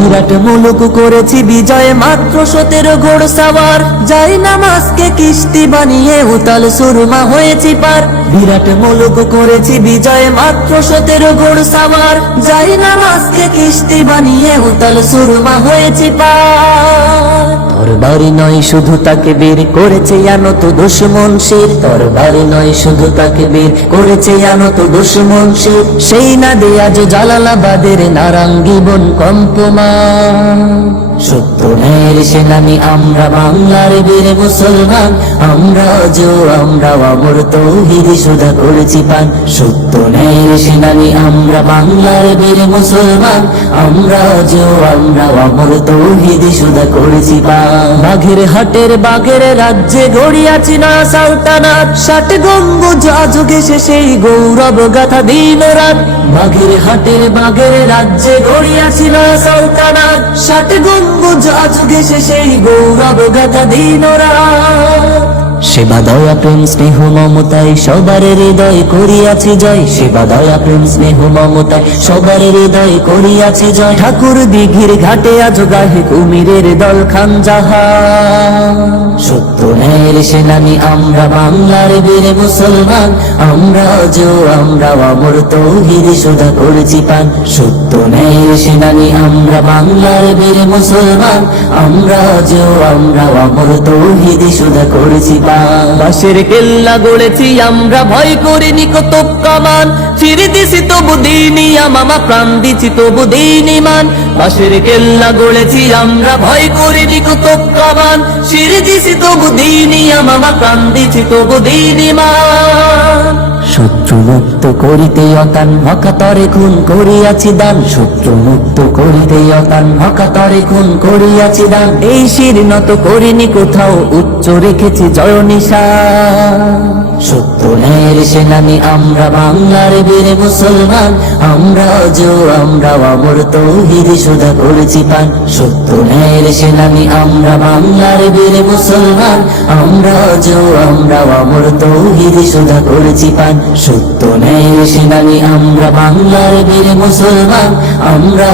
বিরাট মুলুক করেছি বিজয় মাত্র 17 ঘোড়সাওয়ার, যাই নামাজকে কিস্তি বানিয়ে উতাল সুরমা হয়েছি পার। বিরাট মুলুক করেছি বিজয় মাত্র 17 ঘোড়সাওয়ার, যাই নামাজকে কিস্তি বানিয়ে উতাল সুরমা হয়েছি পার। তরবারি নয় শুধু তাকে বের করেছে আনত দুশমন শির, তরবারি নয় শুধু তাকে বের করেছে আনত দুশমন শির। সেই না দে আজ জালালাবাদের নারাঙ্গি বন কম্পমান। সত্য ন্যায়ের সেনানি আমরা বাংলার বীর মুসলমান, আমরা অমর তৌহিদি সুধা করেছি পান। সত্য ন্যায়ের সেনানি আমরা বাংলার বীর মুসলমান, আমরা অমর তৌহিদি সুধা করেছি পান। বাঘের হাটের বাঘের রাজ্যে গড়িয়াছি না সালতানাত, 60 গম্বুজ আজ ঘেঁষে সেই গৌরব গাথা দিন রাত। বাঘের হাটের বাঘের রাজ্যে গড়িয়াছি না সালতানাত, 60 গম্বুজ আজ ঘেঁষে সেই গৌরব গাথা দিন রাত। সেবা দয়া প্রেম স্নেহ মমতায় সবার হৃদয় করিয়াছি জয়, সেবা দয়া প্রেম স্নেহ মমতায় সবার হৃদয় করিয়াছি জয়। ঠাকুর দিঘির ঘাটে আজ গাহে কুমিরের দল খান জাহান। সত্য ন্যায়ের সেনানি আমরা বাংলার বীর মুসলমান, আমরা অমর তৌহিদি সুধা করেছি পান। সত্য ন্যায়ের সেনানি আমরা বাংলার বীর মুসলমান, আমরা অমর তৌহিদি সুধা করেছি পান। বাঁশের কেল্লা গড়েছি আমরা ভয় করিনি কত কামান, ফিরে দিছি তবু দিনি মামা প্রাণ দিছি তবু দিনি মান। বাঁশের কেল্লা গড়েছি আমরা ভয় করিনি কত কামান, ফিরে দিছি তবু দিনি মামা প্রাণ দিছি তবু দিনি মান। শত্রু মুক্ত করিতে অকান হকাতরে খুন করিয়াছি দান, শত্রু মুক্ত করিতে অকান হকাতরে খুন করিয়াছি দান। এই শির নত করিনি কোথাও, উচ্চ রেখেছি জয় নিশান। সত্য ন্যায়ের সেনানি আমরা বাংলার বীর মুসলমান, আমরা অমর তৌহিদি সুধা করেছি পান। সত্য ন্যায়ের সেনানি আমরা বাংলার বীর মুসলমান, আমরা অমর তৌহিদি সুধা করেছি পান। সত্য ন্যায়ের সেনানি আমরা বাংলার বীর মুসলমান, আমরা